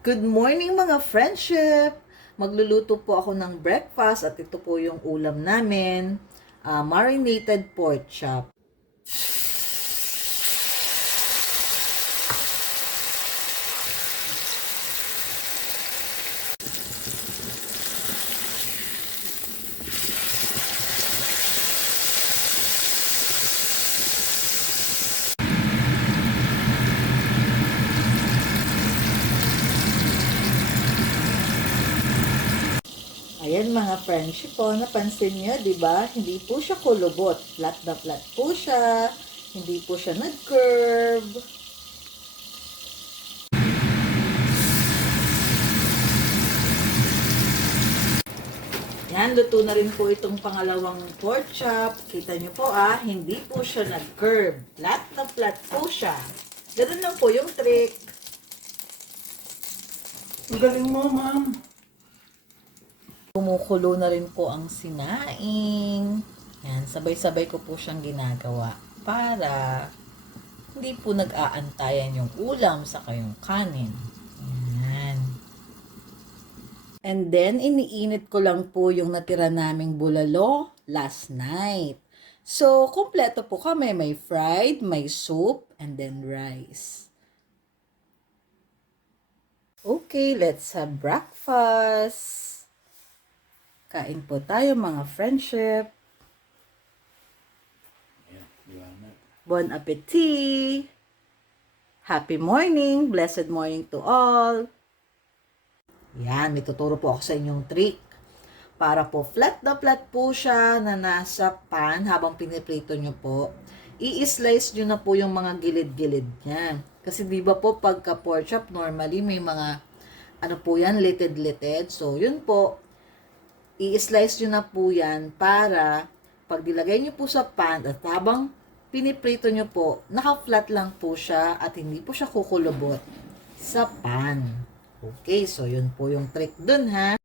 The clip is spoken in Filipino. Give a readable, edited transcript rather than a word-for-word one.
Good morning mga friendship! Magluluto po ako ng breakfast at ito po yung ulam namin, marinated pork chop. Ayan mga friendship po, napansin nyo, di ba? Hindi po siya kulubot. Flat na flat po siya. Hindi po siya nag-curve. Yan, luto na rin po itong pangalawang pork chop. Kita nyo po hindi po siya nag-curve. Flat na flat po siya. Ganun lang po yung trick. Ang galing mo, ma'am. Kumukulo na rin po ang sinaing. Yan, sabay-sabay ko po siyang ginagawa para hindi po nag-aantayan yung ulam sa kayong kanin. Yan. And then, iniinit ko lang po yung natira naming bulalo last night. So, kumpleto po kami. May fried, may soup, and then rice. Okay, let's have breakfast. Kain po tayo mga friendship. Bon appetit! Happy morning! Blessed morning to all! Yan, may tuturo po ako sa inyong trick. Para po flat na flat po siya na nasa pan habang piniprito nyo po. I-slice nyo na po yung mga gilid-gilid niya. Kasi di ba po pagka pork chop, normally may mga ano po yan, litid-litid. So, yun po, i-slice nyo na po yan para pag dilagay nyo po sa pan at habang piniprito nyo po, naka-flat lang po siya at hindi po siya kukulubot sa pan. Okay, so yun po yung trick dun ha.